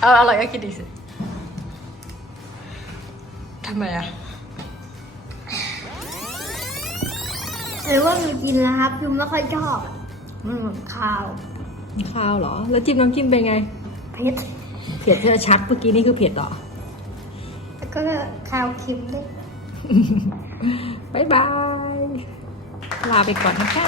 เอาอร่อยก็กินอีกสิทำไมอะหรือว่ามันกินแล้วครับคือไม่ค่อยชอบอะอืมข้าวข้าวเหรอ แล้วจิ้มน้ำจิ้มเป็นไง เผ็ดเผ็ดที่ชัดเมื่อกี้นี่คือเผ็ดเหรอ แล้วก็ข้าวเค็มด้วยบ๊ายบาย ลาไปก่อนนะคะ